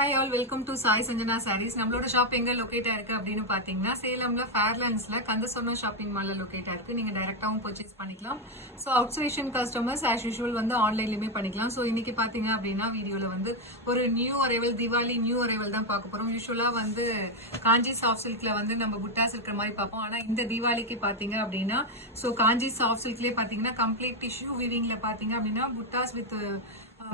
Hi all, welcome to Sai Sanjana Sarees. நம்மளோட shop எங்க locate ஆயிருக்கு அப்படின்னு பாத்தீங்கன்னா சேலம்ல ஃபேர்லாண்ட்ஸ்ல கந்தசொன்ன ஷாப்பிங் மால்ல லொகேட் ஆயிருக்கு. நீங்க டைரக்டாவும் பர்ச்சேஸ் பண்ணிக்கலாம். So out station customers as usual வந்து ஆன்லைன்லயுமே பண்ணிக்கலாம். ஸோ இன்னைக்கு பாத்தீங்க அப்படின்னா வீடியோல வந்து ஒரு new arrival, Diwali new arrival தான் பார்க்க போறோம். யூஸ்வலா வந்து காஞ்சி சாஃப்ட் சில்க்ல வந்து நம்ம புட்டாஸ் இருக்கிற மாதிரி பார்ப்போம். ஆனா இந்த தீபாவளிக்கு பாத்தீங்க அப்படின்னா ஸோ காஞ்சி சாஃப்ட் சில்க்லயே பாத்தீங்கன்னா கம்ப்ளீட் டிஷ்யூ வீவிங்ல பாத்தீங்க அப்படின்னா புட்டாஸ் வித்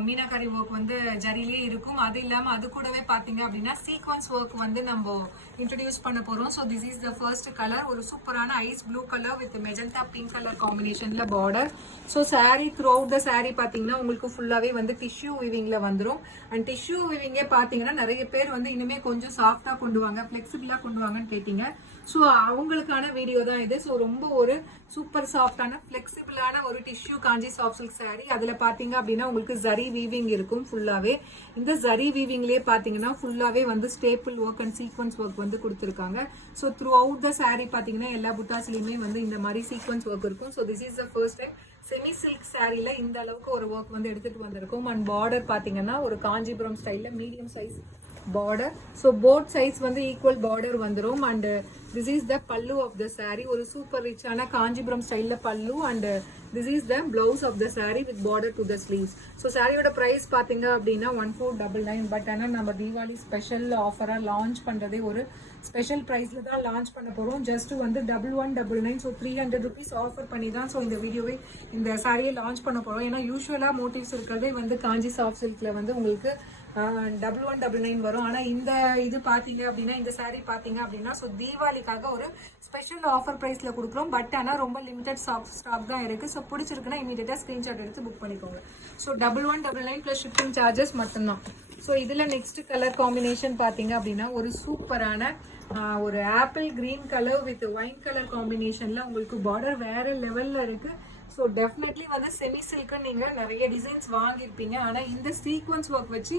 மீனாகாரி ஒர்க் வந்து ஜரிலே இருக்கும். அது இல்லாம அது கூடவே பாத்தீங்க அப்படின்னா சீக்வன்ஸ் ஒர்க் வந்து நம்ம இன்ட்ரடியூஸ் பண்ண போறோம். So this is the first colour, ஒரு சூப்பரான ice blue colour with magenta pink colour காம்பினேஷன்ல border. So sari throughout the sari பாத்தீங்கன்னா உங்களுக்கு ஃபுல்லாவே வந்து டிஷ்யூ வீவிங்ல வந்துடும். அண்ட் டிஷ்யூ வீவிங்கே பாத்தீங்கன்னா நிறைய பேர் வந்து இனிமே கொஞ்சம் சாஃப்டா கொண்டு வாங்க, பிளெக்சிபிளா கொண்டு வாங்கன்னு கேட்டீங்க. ஸோ அவங்களுக்கான வீடியோ தான் இது. ஸோ ரொம்ப ஒரு சூப்பர் சாஃப்டான பிளெக்சிபிளான ஒரு டிஷ்யூ காஞ்சி சாஃப்ட் சில்க் சாரீ. அதுல பாத்தீங்க அப்படின்னா உங்களுக்கு ஜரி வீவிங் இருக்கும் ஃபுல்லாவே. இந்த ஜரி வீவிங்லயே பாத்தீங்கன்னா ஃபுல்லாவே வந்து stable work and sequins work வந்து கொடுத்துருக்காங்க. So throughout the sari பாத்தீங்கன்னா எல்லா புட்டாஸ்லயுமே வந்து இந்த மாதிரி சீக்வன்ஸ் ஒர்க் இருக்கும். So this is the first time semi silk சாரீல இந்த அளவுக்கு ஒரு ஒர்க் வந்து எடுத்துட்டு வந்திருக்கும். அண்ட் பார்டர் பாத்தீங்கன்னா ஒரு காஞ்சிபுரம் ஸ்டைல்ல medium size border. So both sides வந்து equal border வந்துரும். and this is the pallu of the saree. ஒரு சூப்பர் ரிச்சான காஞ்சிபுரம் ஸ்டைல்ல பல்லு. and this is the blouse of the saree with border to the sleeves. So சாரியோட price பாத்தீங்க அப்படின்னா 1499. But ஆனா நம்ம தீபாவளி ஸ்பெஷல் ஆஃபரா லான்ச் பண்றதே ஒரு ஸ்பெஷல் பிரைஸ்ல தான் லான்ச் பண்ண போறோம். ஜஸ்ட் வந்து 1199. ஸோ 300 rupees ஆஃபர் பண்ணி தான் ஸோ இந்த வீடியோவே இந்த சாரியை லான்ச் பண்ண போறோம். ஏன்னா யூஸ்வலா மோட்டிவ்ஸ் இருக்கிறதே வந்து காஞ்சி சாஃப்ட் சில்க்ல வந்து உங்களுக்கு 1199 வரும். ஆனா இந்த இது பாத்தீங்க அப்படின்னா இந்த சாரீ பாத்தீங்க அப்படின்னா ஸோ தீபாவளிக்காக ஒரு ஸ்பெஷல் ஆஃபர் பிரைஸ்ல கொடுக்குறோம். பட் ஆனா ரொம்ப லிமிடெட் ஸ்டாக் தான் இருக்கு. ஸோ பிடிச்சிருக்குன்னா இமீடியட்டா ஸ்கிரீன்ஷாட் எடுத்து புக் பண்ணிக்கோங்க. ஸோ 1199 பிளஸ் ஷிப்பிங் சார்ஜஸ் மட்டும்தான். ஸோ இதுல நெக்ஸ்ட் கலர் காம்பினேஷன் பாத்தீங்க அப்படின்னா ஒரு சூப்பரான ஒரு apple green colour with wine colour காம்பினேஷன்ல உங்களுக்கு பார்டர் வேற லெவல்ல இருக்கு. ஸோ டெஃபினெட்லி வந்து செமி சில்க்கு நீங்கள் நிறைய டிசைன்ஸ் வாங்கியிருப்பீங்க. ஆனால் இந்த சீக்வன்ஸ் ஒர்க் வச்சு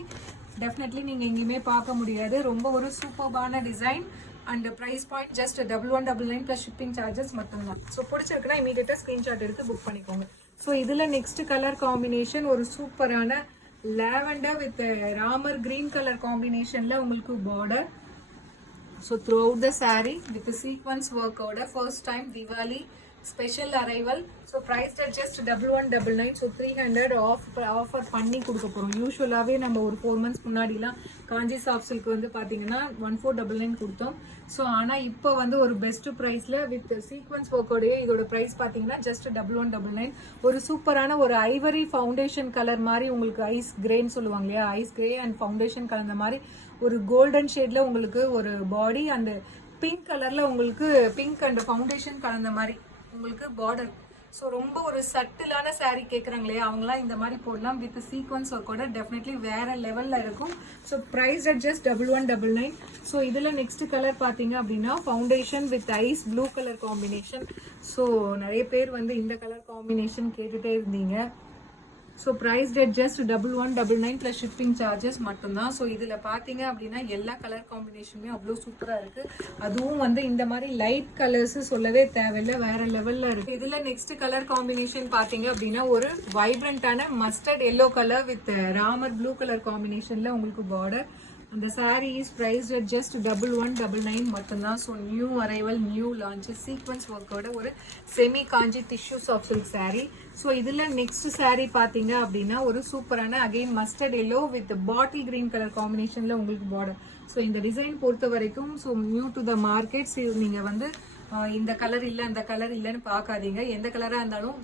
டெஃபினெட்லி நீங்கள் எங்கேயுமே பார்க்க முடியாது. ரொம்ப ஒரு சூப்பர்பான design. And price point just 1199 plus shipping charges மட்டும்தான். ஸோ பிடிச்சிருக்குன்னா இமீடியட்டாக ஸ்க்ரீன்ஷாட் எடுத்து புக் பண்ணிக்கோங்க. ஸோ இதில் நெக்ஸ்ட் கலர் காம்பினேஷன் ஒரு சூப்பரான lavender with Ramar green colour காம்பினேஷனில் உங்களுக்கு border. So throughout the sari with sequins ஒர்க்கோட first time Diwali special arrival. So price at just 1199. So 300 offer பண்ணி கொடுக்க போகிறோம். யூஸ்வலாகவே நம்ம ஒரு 4 months முன்னாடிலாம் காஞ்சி சாஃப்ட் சில்க் வந்து பார்த்தீங்கன்னா 1499 கொடுத்தோம். ஸோ ஆனால் இப்போ வந்து ஒரு பெஸ்ட் ப்ரைஸில் வித் சீக்வன்ஸ் ஒர்க்கோடைய இதோட ப்ரைஸ் பார்த்தீங்கன்னா ஜஸ்ட் 1199. ஒரு சூப்பரான ஒரு ஐவரி ஃபவுண்டேஷன் கலர் மாதிரி உங்களுக்கு ஐஸ் கிரேன்னு சொல்லுவாங்க இல்லையா, ஐஸ் கிரே அண்ட் ஃபவுண்டேஷன் கலந்த மாதிரி ஒரு கோல்டன் ஷேட்ல உங்களுக்கு ஒரு பாடி. அண்ட் பிங்க் கலர்ல உங்களுக்கு பிங்க் அண்ட் ஃபவுண்டேஷன் கலந்த மாதிரி உங்களுக்கு பார்டர். ஸோ ரொம்ப ஒரு சட்டிலான சாரீ கேட்குறாங்க இல்லையா, அவங்களாம் இந்த மாதிரி போடலாம். வித் சீக்வன்ஸ் ஒர்க்கோட டெஃபினெட்லி வேற லெவலில் இருக்கும். So price at just 1199. So இதில் நெக்ஸ்ட் கலர் பார்த்தீங்க அப்படின்னா foundation with ice blue colour combination. So நிறைய பேர் வந்து இந்த கலர் காம்பினேஷன் கேட்டுகிட்டே இருந்தீங்க. So price that just 1199 plus shipping charges மட்டும்தான். ஸோ இதில் பார்த்தீங்க அப்படின்னா எல்லா கலர் காம்பினேஷனுமே அவ்வளோ சூப்பராக இருக்குது. அதுவும் வந்து இந்த மாதிரி லைட் கலர்ஸ் சொல்லவே தேவையில்லை, வேற லெவலில் இருக்குது. இதில் நெக்ஸ்ட் கலர் காம்பினேஷன் பார்த்தீங்க அப்படின்னா ஒரு வைப்ரண்டான mustard yellow colour with Ramar blue colour காம்பினேஷனில் உங்களுக்கு பார்டர். அந்த sari is priced at just 1199 மட்டும்தான். So new arrival, new launch, sequins ஒர்க்கோட ஒரு semi Kanchi tissue soft silk sari. So இதில் நெக்ஸ்ட் சாரீ பார்த்தீங்க அப்படின்னா ஒரு சூப்பரான again mustard yellow with bottle green colour காம்பினேஷனில் உங்களுக்கு பார்டர். ஸோ இந்த டிசைன் பொறுத்த வரைக்கும் so new to the markets. நீங்கள் வந்து இந்த கலர் இல்லை அந்த கலர் இல்லைன்னு பார்க்காதீங்க. எந்த கலராக இருந்தாலும்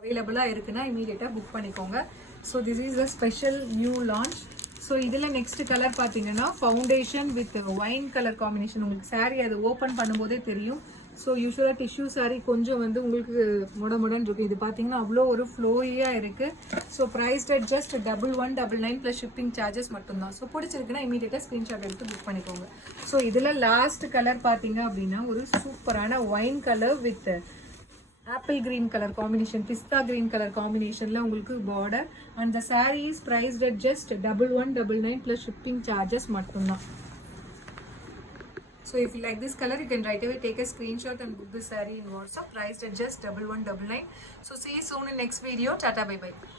அவைலபிளாக இருக்குன்னா இமீடியட்டாக புக் பண்ணிக்கோங்க. So this is a special new launch. So இதில் நெக்ஸ்ட் கலர் பார்த்தீங்கன்னா foundation with wine colour combination. உங்களுக்கு சாரீ அது ஓப்பன் பண்ணும்போதே தெரியும். ஸோ யூஸ்வலாக டிஷ்யூ சாரீ கொஞ்சம் வந்து உங்களுக்கு முடன்னு இருக்கும். இது பார்த்தீங்கன்னா அவ்வளோ ஒரு ஃப்ளோயியாக இருக்குது. So price at just 1199 plus shipping charges மட்டும்தான். ஸோ பிடிச்சிருக்குன்னா இமீடியட்டாக ஸ்க்ரீன்ஷாட் எடுத்து புக் பண்ணிக்கோங்க. ஸோ இதில் லாஸ்ட் கலர் பார்த்தீங்க அப்படின்னா ஒரு சூப்பரான wine colour with apple green colour combination, pista green colour காம்பினேஷன்ல உங்களுக்கு border. And the sari is priced at just 1199 plus shipping charges மட்டும்தான். So if you like this color, you can right away take a screenshot and book this saree in WhatsApp. Priced at just 1199. So see you soon in next video. Tata, bye bye.